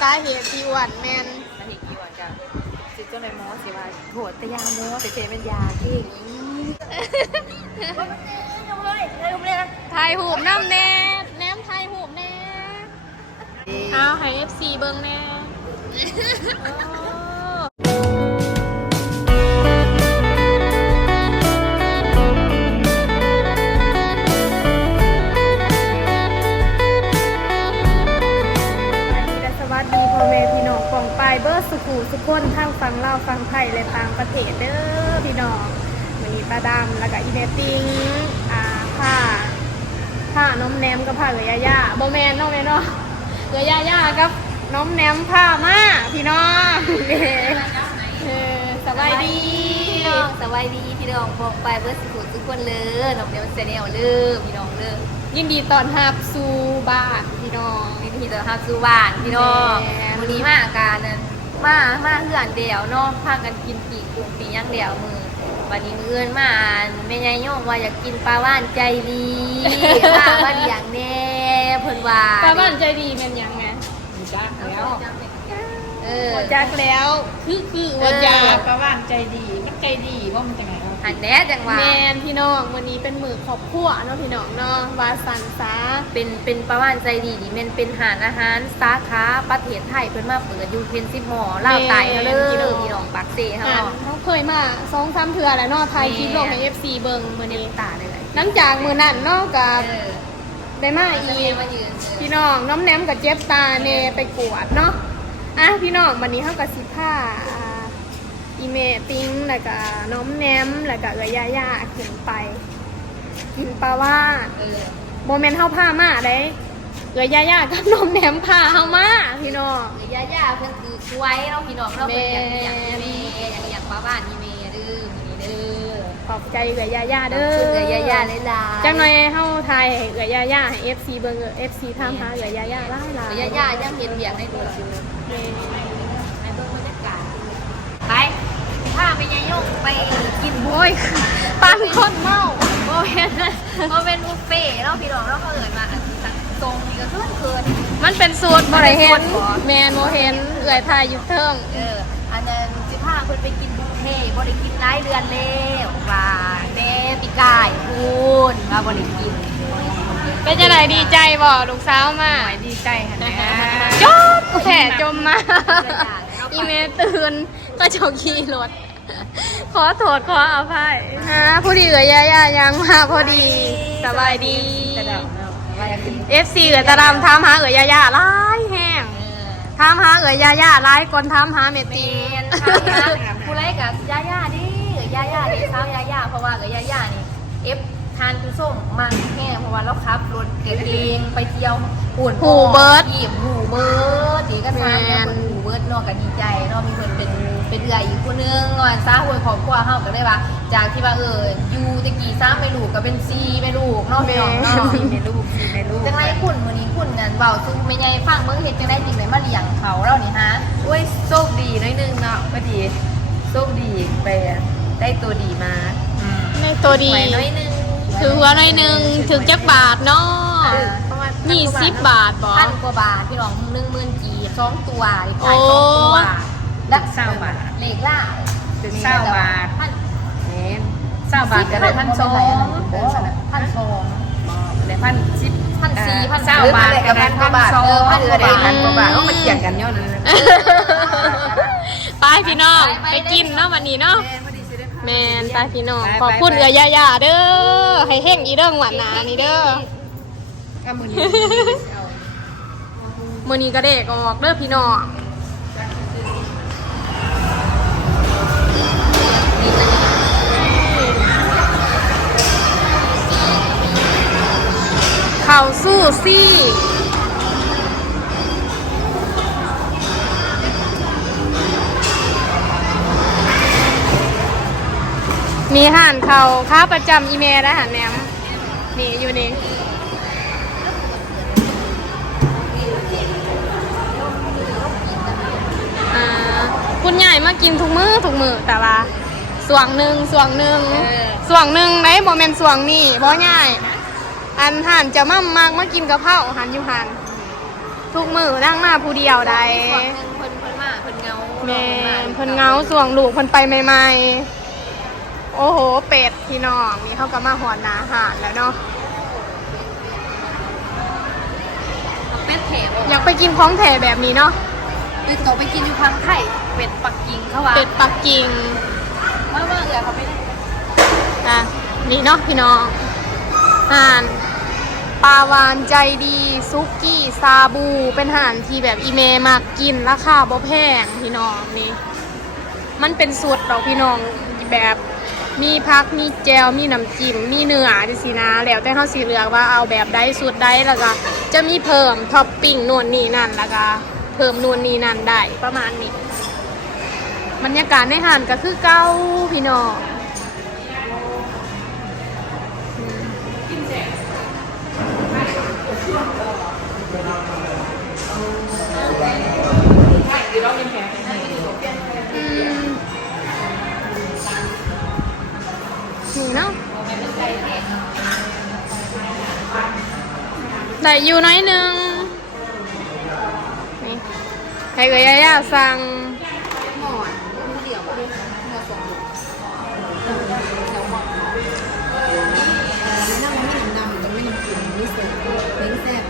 สาเหตุที่อ้วนแมนสาเหตุกี่วันกันสิเจ้าในหมอสิว่าโหดแต่ยาหมอแต่เจเป็นยาเก่งยังเลยเลยเลยนะถ่ายหูปน้ำแน่แนมถ่ายหูปแน่เอาให้ FC เบิ่งแน่ คนทั้งฟังเล่าวฟังไทยและต่างประเทศเด้อพี่น้องวันนี้ป้าดำแล้วก็อีเนติงอ่าผ้าผ้าน้อมแนมกับผ้าเกยาย่าโบแมนเน้องแม่เนาะเกยาย่ากับน้อมแนมผ้ามาพี่น้องเด้เออสบายดีพี่น้องสบายดีพี่น้องบอกไปเบิร์ดสุขุทุกคนเลยน้องเดียวเซเนลเลยพี่น้องเลยยินดีต้อนรับสู่บ้านพี่น้องนี่พี่เตอร์ฮับซูบ้านพี่น้องแม่วันนี้มาอาการนั้น มามาเหือนเดียวเนาะพากันกินปีกกุ้งปีย่างเดียวมือวันนี้มือเอื้อนมาอ่านแม่ยายโยงว่าอยากกินปลาว่านใจดีว่าว่าเลี้ยงแน่เพิ่นว่าป้าบ้านใจดีแม่นยังไงจ้าแล้วเออจักแล้ว คือคือวันยาเออประว่านใจดี มันใจดีว่ามันจะไง วะอันแน่จังว่าแมนพี่น้องวันนี้เป็นมือครอบครัวเนาะพี่น้องเนาะวาสันซาเป็นเป็นปลาว่านใจดีนี่แมันเป็นหารอาหารสาขาประเทศไทยเพิ่นมาเปิดอยู่เทนซิหมอเล่าวไตเด้อพี่น้องปักเซ่เฮาอะเนาะเขาเคยมาสองสามเทื่อแล้วเนาะไทยแม่คลิปลงใน FC เบิงมือเต็นี้มตาเลยแหละหลังจากมือนั้นเนาะกับเออได้มาจะอีมีกมายืนพี่น้องน้องแนมกับเจ็บตาเนไปกวดเนาะอะพี่น้องวันนี้เขากับสิผ้า อ่าอีเมติงแล้วก็น้องแนมแล้วก็เอ๋ยย่าย่าขึ้นไป กินปลาว่าดเออโมเมนต์เฮาผ้ามาได้เอ๋ยย่าย่ากับน้องแนมผ้าเฮามาพี่น้องหรือย่าย่าเพิ่นคือควายเราพี่น้องเราเป็นอย่างอย่างนี้อย่างอย่างป้าบ้านนี่เมย์เด้อมีเด้อขอบใจเอ๋ยย่าย่าเด้เด้ออเด้อย่าย่าเลยล่ะจังหน่อยเฮาทายให้เอ๋ยย่าย่าให้ FC เบิ่งเอ๋ย FC ถามหาเอ๋ยย่าย่าหลายหลายย่าย่ายังเห็นเบียงในตัว ถ้าไปยายยงไปกินบุโอ้ยปันคนเมาโมเมนโมเมนบุฟเฟ่เราพี่น้องเราเขาเอิญมาอันสักตรงนี่ก็เพื่อนเคิน มันเป็นสูตรบ่ได้เห็นมันเป็นสูตรบ่แมนบ่เห็นเอ๋ยทายอยู่เทิงเออ อันนั้นสิพาเพิ่นไปกินบุฟเฟ่ต์บ่ได้กินหลายเดือนแล้วว่าแม่ปีกายพูนว่าบ่ได้กินเป็นจังไดดีใจบ่ลูกสาวมาหมายดีใจหันนะจบแผ่จมมา อีเมตื่นก็จกขี่รถ ขอโทษขออภัยฮะผู้ดีเอ๋ยย่าย่ายังมาพอดี สบายดีกระดาษเนาะว่าอยากกิน FC เอ๋ยตะดำถามหาเอ๋ยย่าย่าหลายแห้งเออถามหาเอ๋ยย่าย่าหลายคนถามหาเมเมตีนค่ะผู้ไล่กับย่าย่าดิเอ้ยย่าย่าดิสาวยาย่าเพราะว่าเอ้ยย่าย่านี่เอฟ ทานคือส้มมันแห้งเพราะว่าเราขับรถเก่งไปเที่ยวปุ่นหูเบิร์ดทีมหูเบิร์ดดีก็ทานแม่นคนหูเบิร์ดเนอกกันดีใจเนาะมีคนเป็นเป็นเอื่อยอีกคนนึงงอนซาหวยของครัวเฮาก็ได้ว่า จากที่ว่าเอออยู่ตะกี้ซ้ำไม่ลูกก็เป็นซีไม่ลูกเนาะพี่น้องเนาะสีในรูปสีในรูปจังไรคุณวันนี้คุณนั่นเบาสู้ไม่ไงฟังเมื่อเห็นจังไรจริงไหนมาเลี้ยงเขาเรานี่ฮะโอ้ยโชคดีน้อยนึงเนาะพอดีโชคดีไปได้ตัวดีมา ในตัวดีไหวน้อยนึง ถือหัวหน่อยหนึงถึงจักบาทเนาะประมาณยี่สิบบาทบ่พันกว่าบาทพี่น้องหนึ่งหมื่นกีสองตัวขายสองตัวโอ้ และเศร้าบาท เลขล่าถึงเศร้าบาทพันเน้นเศร้าบาทก็ได้พันสองพันสอง ได้พันสิบพันสี่พันเศร้าบาทก็ได้พันสองเออพันกว่าบาทพันกว่าบาทต้องมาเถียงกันเนาะไปพี่น้องไปไปไปกินเนาะวันนี้เนาะพอดีสิได้ แมนไปพี่น้องไปขอบคุณไปเอือยายาเด้อให้เฮงอีเด้งหวานหนานี่เด้อก็มือนี้มื้อนี้ก็เด็กออกเด้อพี่น้องเข้าสู้ซี่ มีห่านเขาค้าประจำอีเมลและหารแหนมนี่อยู่นี่อ่าคุณใหญ่มากินทุกมือทุกมือแต่ว่าส่วงหนึ่งส่วงหนึ่งส่วงหนึ่งได้โมเมนส่วงนี่บ่ง่าย อันห่านจะมั่มมากมากินกะเพราหันอยู่หันทุกมือนั่งมาผู้เดียวได้ช่วงหนึงเพิ่นเพิ่นมาเพิ่นเหงาแม่นเพิ่นเหงาส่วงลูกเพิ่นไปใหม่ๆ โอ้โห เป็ดพี่น้องนี่เขาก็มาหอนหนาหารแล้วเนาะเอาเป็ดแถมอยากไปกินของแท้แบบนี้เนาะคือเขาไปกินอยู่พังไข่เป็ดปักกิ่งเขาว่าเป็ดปักกิ่งว่าว่าเอือเขาไม่ได้อะนี่เนาะพี่น้องห่านปลาวานใจดีซุกี้ซาบู เป็นห่านที่แบบอีเมมากกินราคาบ่แพงพี่น้องนี่ มันเป็นสูตรดอกพี่น้องแบบ มีพักมีแจวมีน้ำจิ้มมีเนื้อจังซี่นะ แล้วแต่เขาสีเลือกว่าเอาแบบไดสูตรไดแล้วก็จะมีเพิ่มท็อปปิ้งนวลนนี่นั่นแล้วก็เพิ่มนวลนนี่นั่นได้ประมาณนี้บรรยากาศในห้านก็คือเก้าพี่น้อง ได้อยู่น้อยหนึงนี่ใครเอ่ยย่าสั่งหมอนเดี่ยวเนื้อสองเดี๋ยวหมอนน้ำมันไม่น้ำดำจะไม่น้ำกินไม่เสิร์ฟเล้งแซ่บ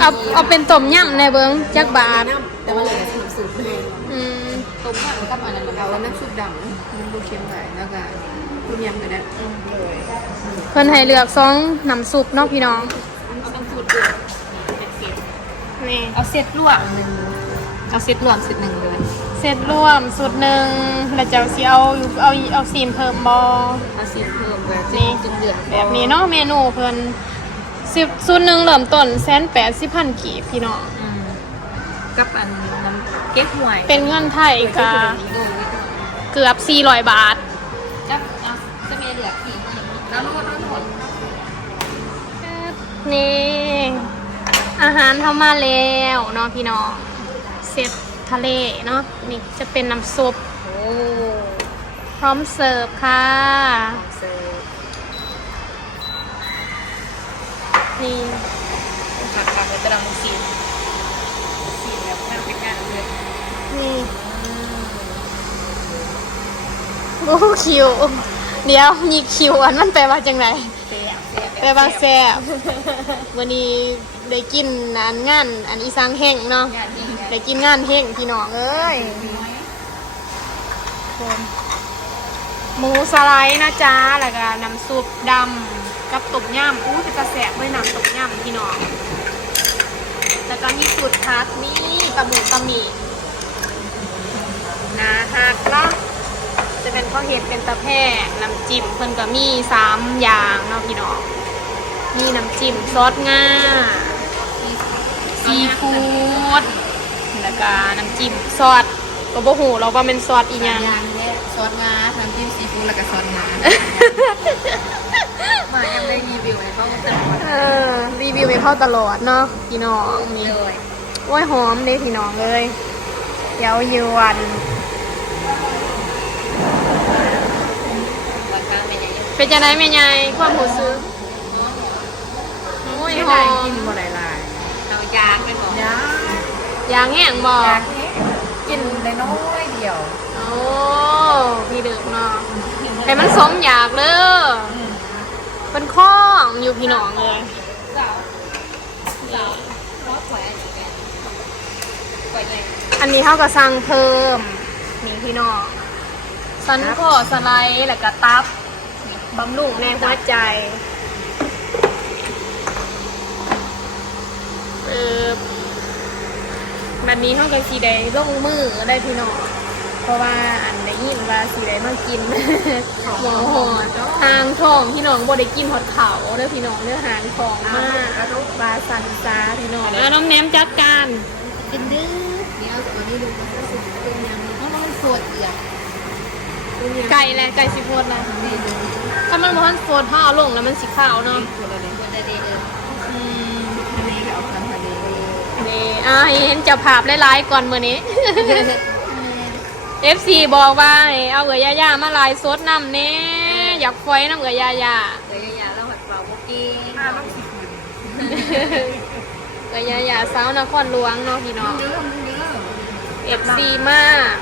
เอาเอาเป็นต้มยำในเบิงจักบาทน้ำแต่ว่าเหลือสนุกสุดเลยอืมต้มยำกับอันนั้นมันเอาน้ำซุปดำมันดูเค็มไปแล้วก็ต้มยำก็ได้เลยเพิ่นให้เลือกสองน้ำซุปเนาะพี่น้อง ดือดเป็นเซตนี่เอาเซตรวมหนึ่งเอาเซตรวมเซตหนึ่งเลยเสร็จรวมสูตรหนึ่งแล้วเจ้าสิเอาเอาเอาซีนเพิ่มบอเอาเซตเพิ่มแบบนี่จนเดือดแบบนี้เนาะเมนูเพิ่นสิบสูตรหนึ่งเริ่มต้นแสนแปดสิบพันกีพี่น้องกับอันน้ำเก๊กหวยเป็นเงินไทยกะเกือบ400บาทจับจะมีเหลือกี่น้ำ นวดน้ำนวดนี่ อาหารทำมาแล้วเนาะพี่น้องเซตทะเลเนาะนี่จะเป็นน้ำซุปโอ้พร้อมเสิร์ฟค่ะ เสิร์ฟนี่ผักผักเลยจะดำซีนซีนแบบนั่งเป็นงานเลยนี่โอ้คิว เดี๋ยวมีคิวอันมันแปลว่าจังไร เสียบเสียบแปลว่าแซ่บวันนี้ได้กินอันงาน อันอีสังแห้งเนาะงานดีงานได้กินงานแห้งพี่น้องเอ้ยคนหมูสไลด์นะจ๊ะแล้วก็น้ำซุปดำกับต้มยำอู้จะกระแสบด้วยน้ำต้มยำพี่น้องแล้วก็มีสูตรพักมีปลาหมูปลาหมี่นะฮักเนาะ จะเป็นข้าวเห็ดเป็นตะแพร่น้ำจิ้มเพิ่นก็มีสามอย่างเนาะพี่น้องมีน้ำจิ้มซอสงาซีฟู้ดแล้วก็น้ำจิ้มซอสก็บ่หูเราว่าเป็นซอสอีหยังยางเนี่ยซอสงาน้ำจิ้มซีฟู้ดแล้วก็ซอสงามายังได้รีวิวเลยเพราะมันจะหมดเออรีวิวไปเข้าตลอดเนาะพี่น้องนี่เลยโอ้ยหอมเลยพี่น้องเลยเยาวยวนวันข้าง เป็นยังไงเป็นจะได้แม่ยายความหูซื้อโอ้ยไม่หได้อมกินบ่หลายลายเรายางไปก่อนยาอยางแห้งบออยากแค่กินได้น้อยเดียวโอ้พี่ดึกเนาะแต่มันสมอยากเลยเป็นข้องอยู่พี่น้องเลยสาวสาวรอดถอยอันนี้แกถอยเลยอันนี้เท่ากับสั่งเพิ่มนี่พี่น้องสันคอสไลด์แล้วก็ตับ บำรุงในหัวใจเออแบบนี้เท่ากับสีแดงลงมือได้พี่น้องเพราะว่าอันได้ยินว่าสีแดงมากินหมอหอดทางทองพี่น้องบ่ได้กินหอดเขาเด้อพี่น้องเนื้อหางของมากบาสันซาพี่น้องแล้วน้องแนมจัดการกินดื้อเดี๋ยวตอนนี้ดูมันก็สุดต้มยำเพราะมันสดเอียด ไก่แหละไก่สิโพดนะถ้ามันบ่ทันโพดห่อลงแล้วมันสิขาวเนาะอืมนี่อ่าเห็นจ้าภาพหลายๆก่อนมื้อนี้ FC บอกว่าให้เอาเอ๋ยายามาลายสดน้ำแน่อยากฟอยน้ำเอ๋ยายาเดี๋ยวยาแล้วหัดเป่าโบกี้ห้าต้องสิบคนเกับยายาสาวนครหลวงเนาะพี่น้องเยอะมันเยอะเอฟซีมาก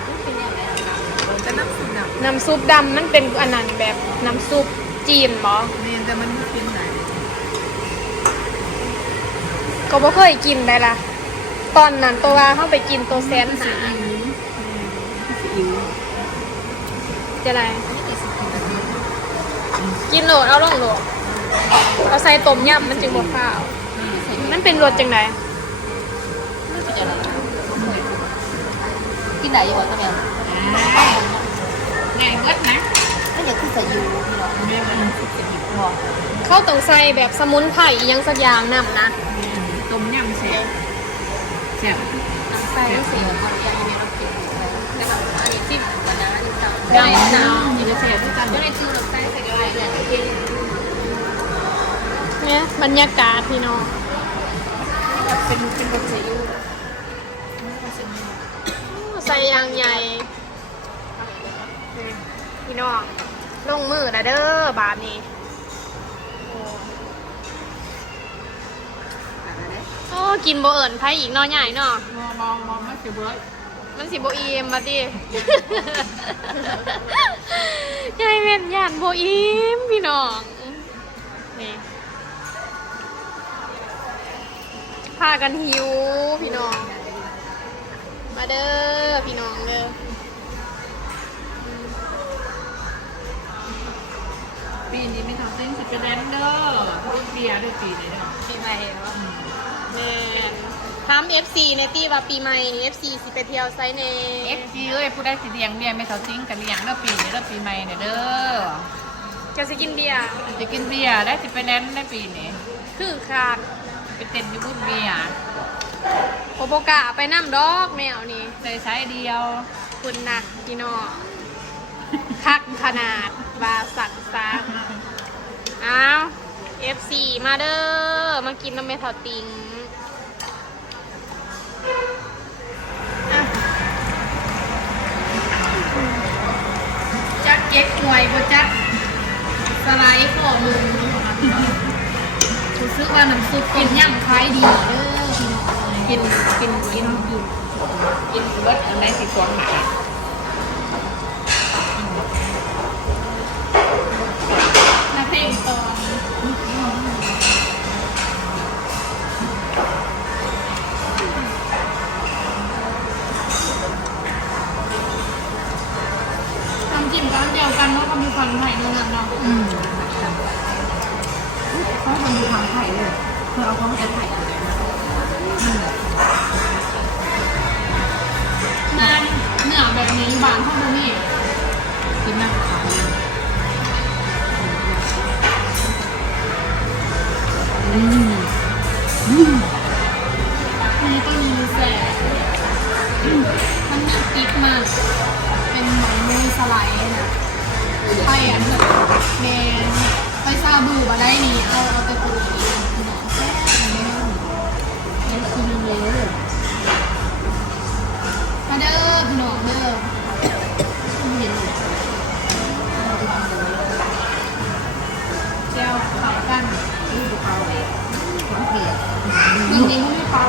นับน้ำซุปดำมันเป็นอันนั้นแบบน้ำซุปจีนบอเนี่ยแต่มันเป็นไหนก็บ่เคยกินได้ละตอนนั้นตัวว่าเข้าไปกินตัวแซนหาซีอิ๊วจะไรกินโหลดเอาลงโหลดเอาใส่ต้มยำมันจึงบดข้าว มันเป็นรสจังไดกินไหนอยู่วะตัวเนี้ย ง่ายเงิดนะก็อยากขึ้นใส่ยูพี่น้องแม่มันสิบสิบบอกเข้าต้องใส่แบบสมุนไพรอิหยังสักอย่างนำนะต้มยำแซ่บแซ่บใส่เสียวเขาอยากให้แม่เรากินแต่แบบอันนี้จิ้มกันนะอันนี้จังได้ได้นะนะมีจะแซ่บด้วยกันก็เลยซื้อเราใส่ใส่กันเลยกินเนี่ยบรรยากาศพี่น้องเป็นเป็นรสซีอิ๊วใส่ยางใหญ่นี่ พี่น้องลงมือนะเด้อบาทนี้โอ้โอ้กินโบเอิญไพ่อีกเนอใหญ่เนาะมองมองมองไม่เสียเบิร์ดมันสิโบอีมมาดิยายเม็นย่านโบอีมพี่น้องนี่พากันหิวพี่น้อง มาเด้อพี่น้องเด้อ ปีนี้ไม่ทำเส้นสเปรนเดอร์รุ่นเบียร์ด้วยปีนี้เนาะปีใหม่เหรอแม่นถาม FC ในตีว่าปีใหม่ FC สิไปเที่ยวไซเนเอฟจีเอ้ยผู้ได้สิเลี้ยงเบียร์ไม่เท่าซิงกันเลี้ยงเด้อปีนี้เด้อปีใหม่เนี่ยเด้อจะสิกินเบียร์จะกินเบียร์ได้สิไปแลนได้ปีนี้คือขาดไปเต้นอยูบุญเบียร์โอโบกะไปน้ำดอกแนวนี้ใส่ใช้เดียวคุณนะพี่น้องคักขนาด บาสั่งซาอ้าว FC มาเด้อ มากินน้ำเมทัลติงอะจักเก๊กหวยบ่จักสไลด์ข้อมือรู้สึกว่าน้ำซุปกินย่ำคล้ายดีเด้อพี่น้องกินกินกินกินกินเบิดอันไหนสิสวงหนานา กันเนาะก็มีความไทยนู่นนั่นเนาะอืมเขาทำดูทางไข่เลยเธอเอาเขาจะไข่อยู่เลยนะนานเนื้อแบบนี้บานเท่านี้กินมากค่ะอืมมีต้นมีแสบมันมีกิ๊กมาก เป็นเหมือนมือสไลด์นะ ไปอันแบบแมนไปซาบูมาได้นี่เอาเอาแต่ปูหนอนแซ่บนี่คือเยอะมาเด้อพี่น้องเด้อเห็นเจ้าขาวกันนี่ดูเขาเลยของเปียกจริงๆไม่เปา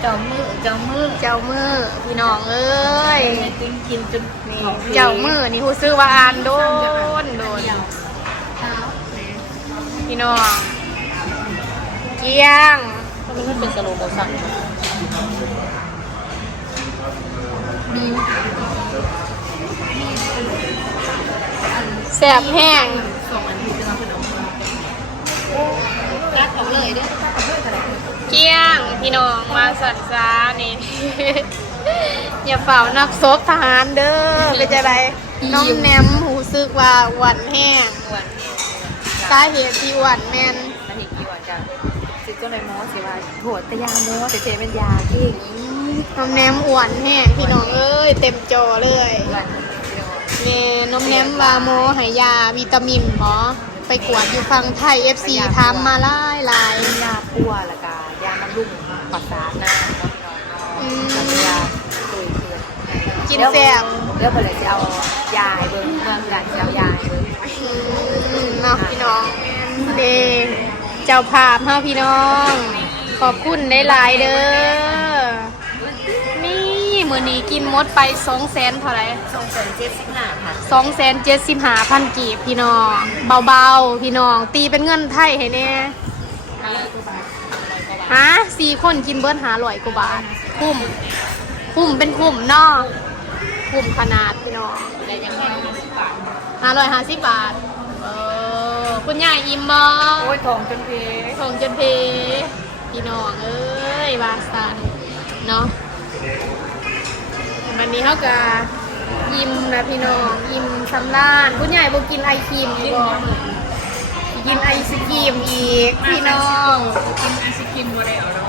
เจ้ามือเจ้ามือเจ้ามือพี่น้องเอ้ยกินกินจนนี่เจ้ามือนี่ฮู้ซื้อว่าอ่านโดนโดนเท้าพี่น้องเกียงก็มันไม่เป็นสโลโมสั่งแสบแห้งสองอันที่จะมาเป็นเอารักเขาเลยเด้อ เกียงพี่น้องมาสันซานี่ อย่าเฝ้านักซบทหารเด้อเป็นจะไรน้องแนมหูซึกว่าหวันแห้งหวานเนี่ยสาเหตุที่หวันแมนนาทีกี่วันจ้ะสิเจ้าในมอสิว่าโหดแต่ยาโมแต่เจเป็นยาเก่งน้องแนมอ้วนแห้งพี่น้องเอ้ยเต็มจอเลยหวานเดียวแม่น้องแนมวาโมใหายาวิตามินหมอไปกวดอยู่ฟังไทย FC ทำมาหลายหลายยาปัวแล้วก็ยามันลุ่มปัสสาวะนะอืมแล้วก็ยาตุยเพื่อนกินแซ่บเดี๋ยวไปเลยจะเอายาให้เบิ้งเมืองการจะเอายาให้เบิ้งอืมเนาะพี่น้องเดเจ้าภาพเฮาพี่น้อง ขอบคุณได้หลายๆเด้อ นี่มื้อนี้กินหมดไป2แสนเท่าไหร่สองแสนเจ็ดสิบห้าค่ะสองแสนเจ็ดสิบห้าพันกีบพี่น้อง เบาๆ พี่น้อง ตีเป็นเงินไทยให้แน่ ฮะสี่คนกินเบิร์ดหาร่อยกว่าบาทคุ้มคุ้มเป็นคุ้มเนอกคุ้มขนาดพี่น้องแต่ยังไงยี่สิบบาทห้าร้อยห้าสิบบาท เออคุณยายอิ่มบอโอ้ยทองจนเพทองจนเพพี่น้องเอ้ยวาสันเนาะวันนี้เขาก็ยิ้มนะพี่น้องยิ้มสำราญคุณยายบอกกินไอครีมอีกบ่กินไอศกรีมอีกพี่น้องกินไอศ ครีมบ่ได้เอาหรอ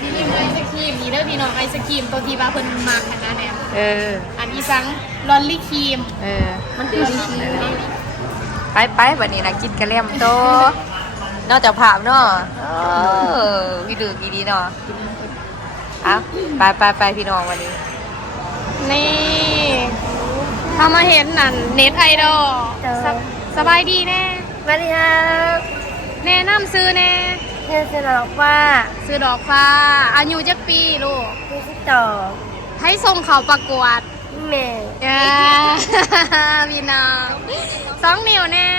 กินไอศกรีมอีกเด้อพี่น้องไอศกรีมตัวที่ว่าเพิ่นมักนะแนมเออ อันอีสังลอนลี่ครีมเออ มันคือลิครีมไปไปวันนี้นะกินกระเลียมโต นอกจากผับเนาะเออวิดือดีดีเนาะเอาไปไปไปพี่น้องวันนี้ นี่ถ้ามาเห็นนั่นเน็ตไอดอลสบสบายดีแน่สวัสดีครับ แนะนำซื้อแน่ เพื่อนสนอกว่าซื้อดอกฟ้า อายุจักปีลูกพี่สิต่อให้ส่งเขาประกวดเมย์อ่าพี่น้องสองนิ้วแน่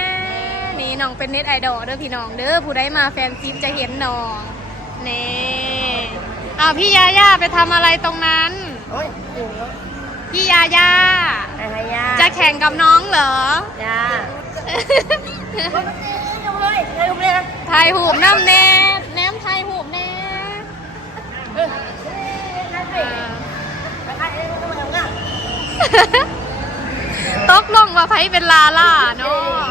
นี่น้องเป็นเน็ตไอดอลเด้อพี่น้องเด้อผู้ใดมาแฟนซิปจะเห็นน้องเน่อ้าวพี่ยาย่าไปทำอะไรตรงนั้น โอ้ยถึงแล้วพี่ยาย่าอะไรยาจะแข่งกับน้องเหรอ จ้าทำ เลยทำเลยถ่ายหูปน้ำแน่แนมถ่ายหูปแน่ตกลงว่าไผเป็นลาล่าเนาะ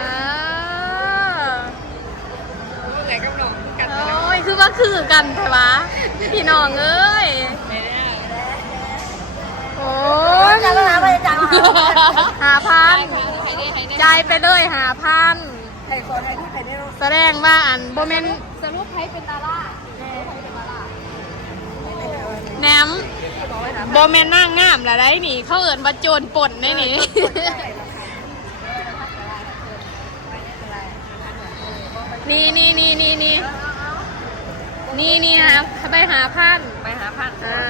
อ่าโอ้ยคือว่าคือกันใช่ปะพี่น้องเอ้ย โอ้ย จะมาหาไปจังหาพัน จ่ายไปเลยหาพันใครสอนใครที่ใครได้รู้แสดงว่าอันโบเมนสรุปใครเป็นดาราแหนมโบเมนนั่งงามละได้นี่เขาเอินว่าโจรป่นได้นี่นี่นี่นี่นี่นี่นี่นี่ฮะไปหาพันไปหาพันอ่า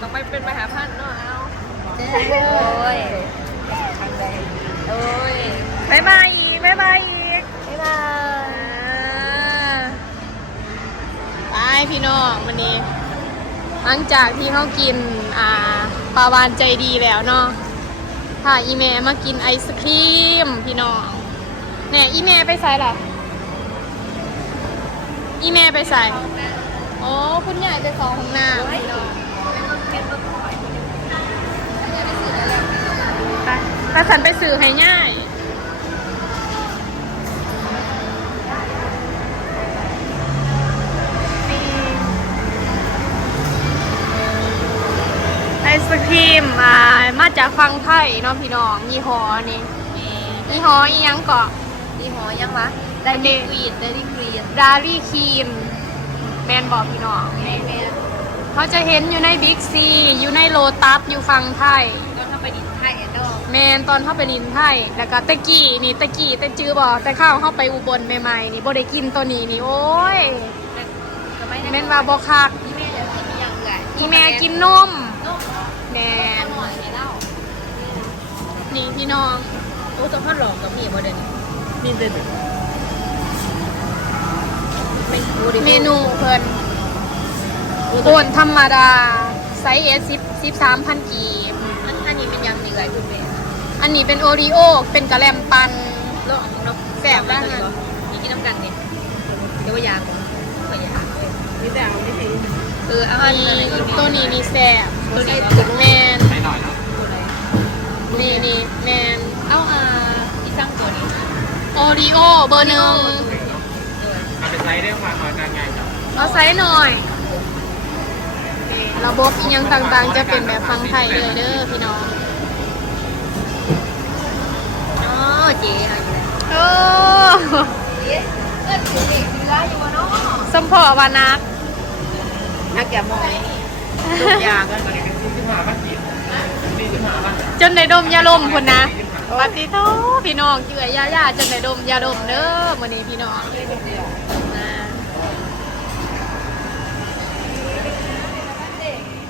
ต้องไปเป็นไปหาพันเนาะเอาโอ้ย โอ้ยบายบายอีกบายบายอีกบ๊ายบายไปพี่น้องวันนี้ หลังจากที่เขากิน อ่าปลาวานใจดีแล้วเนาะพาอีเมมากินไอศครีม พี่น้องเนี่ยอีเมไปใส่ล่ะอีเมไปใส่โอ้คุณยายไปขอของน้ำพี่น้องไป ถ้าฉันไปสื่อให้ง่ายไอศครีมอ่ามาจากฟังไทยเนาะพี่น้องยี่ห้อนี่ยี่ห้ออียังเกาะนี่หอยังวะได้ดีกรีดได้ดีกรีดดารี่ครีมแบรนด์บอกพี่น้องนี่เขาจะเห็นอยู่ในบิ๊กซีอยู่ในโลตัสอยู่ฟังไทยก็ถ้าไปดินไทยอะเนาะแมนตอนเข้าไปนินไทยแล้วก็ตะกี้นี่ตะกี้แต่จื้อบอกแต่ข้าวเข้าไปอุบลใหม่ๆนี่บ่ได้กินตัวนี้นี่โอ้ยก็ไม่ได้แม่นว่าบ่คักที่แม่จะกินอย่างไรอีแม่กินนมนกแมนหน่อยให้เล่านี่พี่น้องโอ้สมพันหลอกกับพี่บ่เด่นนี่เด่นไม่รู้ดิเมนูเพิ่นโอนธรรมดาไซส์เอสสิบสิบสามพันกีบอันอันนี้เป็นยังดีไรคุณแม่ อันนี้เป็นโอรีโอ เป็นกระแลมปันโลกนกแสบแล้วไงนี่กินน้ำกันเนี่ยเดี๋ยวยาขอยานี่แต่เอาไม่ถึงเออเอาอันนี้ตัวนี้นี่แสบตัวนี้แมนนี่นี่แมนเอาอ่าที่สร้างตัวนี้โอรีโอเบอร์หนึ่งมันเป็นไซส์ได้ความหน้อยการไงครับเอาไซส์หน่อยระบบอีกยังต่างๆ จะเป็นแบบฟังไทยเลยเด้อพี่น้อง เจ๊อะไรอยู่แล้วโอ้เจ๊เออถือเด็กถือร้ายอยู่วะเนาะสมพอวานักนักแกมองลูกยากันตอนนี้เป็นสี่สิบห้าบาทกินสี่สิบห้าบาทจนได้ดมยาลมคนนะสี่สิบห้าปฏิโทพี่น้องเจือยายาจังได้ดมยาดมเด้อมื้อนี้พี่น้องอ่า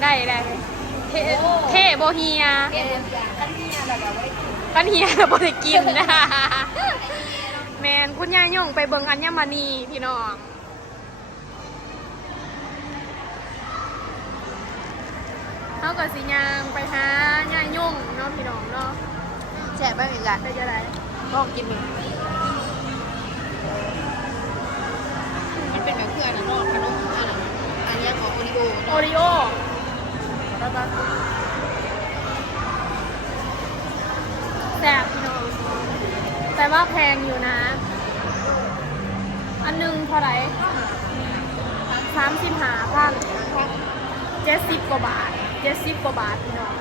ได้ได้เท่เท่โบเฮียปันเฮียแล้วบ่ได้กินนะแมนคุณยายย่องไปเบิ่งอัญมณีพี่น้องเฮากับสิยางไปหายายย่งเนาะพี่น้องเนาะแฉะไปเหมือนกันได้จะได้ลองกินหนึ่งมันเป็นแบบเพื่อนนะเนอกขนมอันนั้นอันนี้ของโอริโอโอริโอแล้วก็ แต่ว่าแพงอยู่นะ อันหนึ่งเท่าไหร่สามสิบห้าพันเจ็ดสิบกว่าบาทเจ็ดสิบกว่าบาทพี่น้อง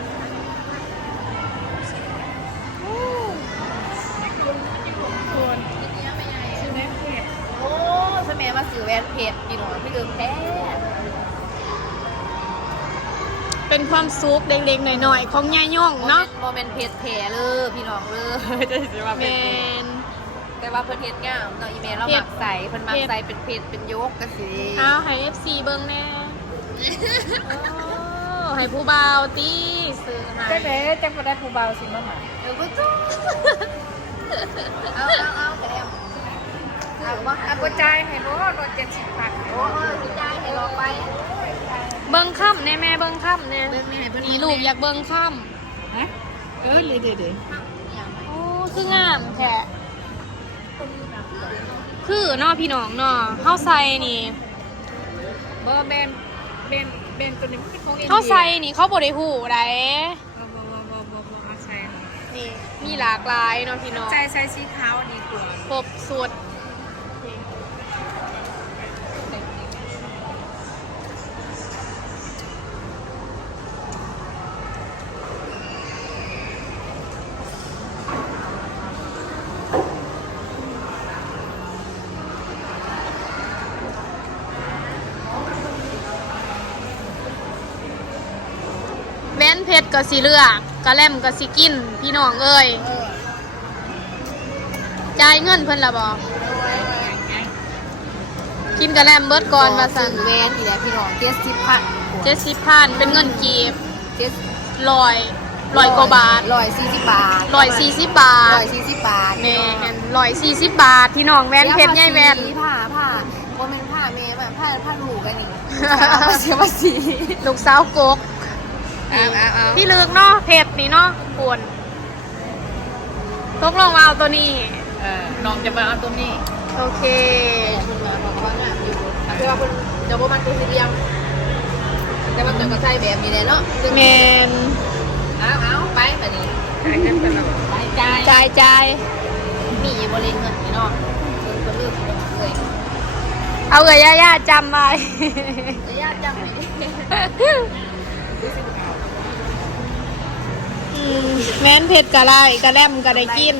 อู้ส่วนชื่อแม่เพจโอ้สมัยมาสื่อแวนเพจพี่หนูพี่เลือแพ้ เป็นความซุปเด็กๆหน่อยๆ ของยายย่องเนาะโมเมนต์เพจแผลเลยพี่น้องเลยจะสิว่าแมเป็นเพจนแต่ว่าเพิ่นเฮ็ดงามเนาะอีเมลเราหมักใส่เพิ่นหมักใส่เป็นเพจเป็นยกก็สิเอาให้ FC เบิ่งแน่โอ้ให้ผู้บ่าวตีซื้อให้ได้ไหมจังบ่ได้ผู้เบาสิมาหมาเออก็ต้องเอาเอาเอาแต่แล้วเอาว่าอะบ่จ่ายให้โลโล70พันโอ้ยสิจ่ายให้ลองไป เบิ่งค่ำแน่แม่เบิ่งค่ำแน่เบิ่งนี่ให้เพิ่นนี่ลูกอยากเบิ่งค่ฮะเออเลยเด้อำโอ้คืองามแท้คือเนาะพี่น้องเนาะเฮาใส่นี่ๆบ่แบนแบนแบนตัวนี้มันเป็นของเฮาใส่นี่เขาบ่ได้ฮู้ไดบ่บ่บ่บ่บ่บ่เอาใส่นี่มีหลากหลายเนาะพี่น้องใจใส่สีขาวดีกว่าครบสุด ก็สิเลือกกระแลมก็สิกิน พี่น้องเอ้ยเออจ่ายเงินเพิ่นละบ่กินกระแลมเบิดก่อนว่าสั่นแวนอีแหละพี่น้อง70พันเจ็ดสิบพันเป็นเงินกีบ70ลอยลอยกว่าบาท140บาทลอยสี่สิบบาท140บาทแม่นลอยสี่สิบบาท พี่น้องแว่นเพชรใหญ่แว่นผ้าผ้าบ่แม่นผ้าแม่แบบผ้าผ้าลูกอันนี้เสียภาษีลูกสาวกก เอาเอาเอาพี่ลึกเนาะเพชรนี่เนาะปวนตกลงมาเอาตัวนี้ เออน้องจะมาเอาตัวนี้โอเคคุณมาบอกว่างามอยู่แต่ว่าคุณจะบ่มันเป็นสี่เหลี่ยมแต่มันจะก็ใช่แบบนี้แหละเนาะแมนเอาเอาไปแบบนี้จ่ายเงินไปแล้วไปจ่ายจ่ายจ่ายมีบริเงินพี่น้องเงินคนลืมเลยเอาเอ้ยย่าย่าจำไว้ระยะจังไหน อืม แม่นเพชรกะไรกะแลมกะได้กิน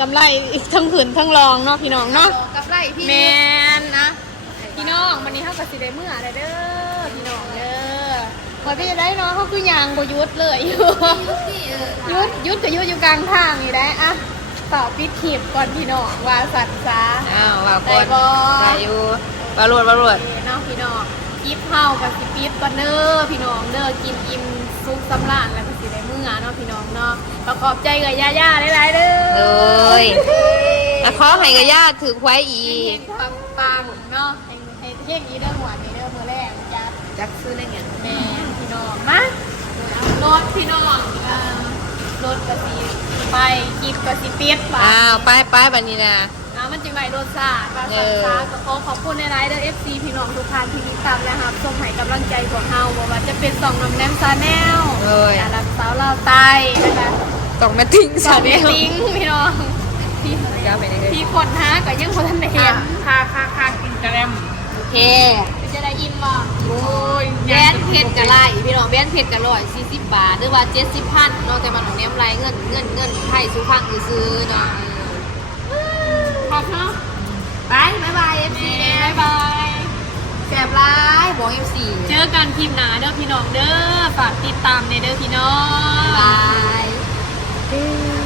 กำไรอีกทั้งผืนทั้งรองเนาะพี่น้องเนาะกับไรพี่แมนนะพี่น้องวันนี้เขากับสิได้เมื่ออะไรเด้อพี่น้องเด้อพอพี่จะได้เนาะเขาคือยางบยุดเลยอยู่ยุดยุดกับยุดอยู่กลางทางนี่ได้อะต่อปิดขีบก่อนพี่น้องว่าสัตว์ซาอ้าวว่าคได้นบ่ไปอยู่บารวดบารวดโอเคเนาะพี่น้องกิฟเฮากับสิปิดก่อนเด้อพี่น้องเด้อกินอิ่มซุปสำราญแล้วก็สิได้เมื่อเนาะพี่น้องเนาะประกอบใจกับย่าๆหลายๆเด้อเลยแล้วขอให้กับญาติถือไว้อีเฮกงปังปังๆเนาะให้ให้เที่ยงนี้เด้อหัวนี้เด้อมือแรกจ้าจักซื้อได้ไงแม่พี่น้องมาเอารถพี่น้องเอ่อรถกระสีไปกิบกระสีเปียกไปอ้าวไปไปบบนี้นะเอา มันจึงไหลรถซาบาเอสัอซาก็ขอขอบคุณในไลน์เด้อ FC พี่น้องทุกท่านที่ติดตามและครับส่งให้กำลังใจพวกเฮาบ่ว่าจะเป็นสองน้ำแนมซาแนลเลยดาราสาวลาวใตายนะคะต้องมาทิ้งสซะองเนี่เมยติงพี่น้องที่ยาวไปเลยที่คนหาก็ยังคนทันได้เห็นค่าค่าค่ากินกระแลมโอเคจะได้อิ่มบ่โอ้ยแบนเพชรกะไรพี่น้องแบนเพชรกะร้อยสี่สิบบาทหรือว่าเจ็ดสิบพันเนาะแต่มันของเนี้ยไรเงินเงินเงินไทยสู้ฟังซื้อๆเนาะขอ บคุณไปบ๊ายบายเอฟซีบ๊ายบายแสบร้ายบอกเอฟซีเจอกันคลิปหน้าเด้อพี่น้องเด้อฝากติดตามในเด้อพี่น้อง บายบ๊ายบาย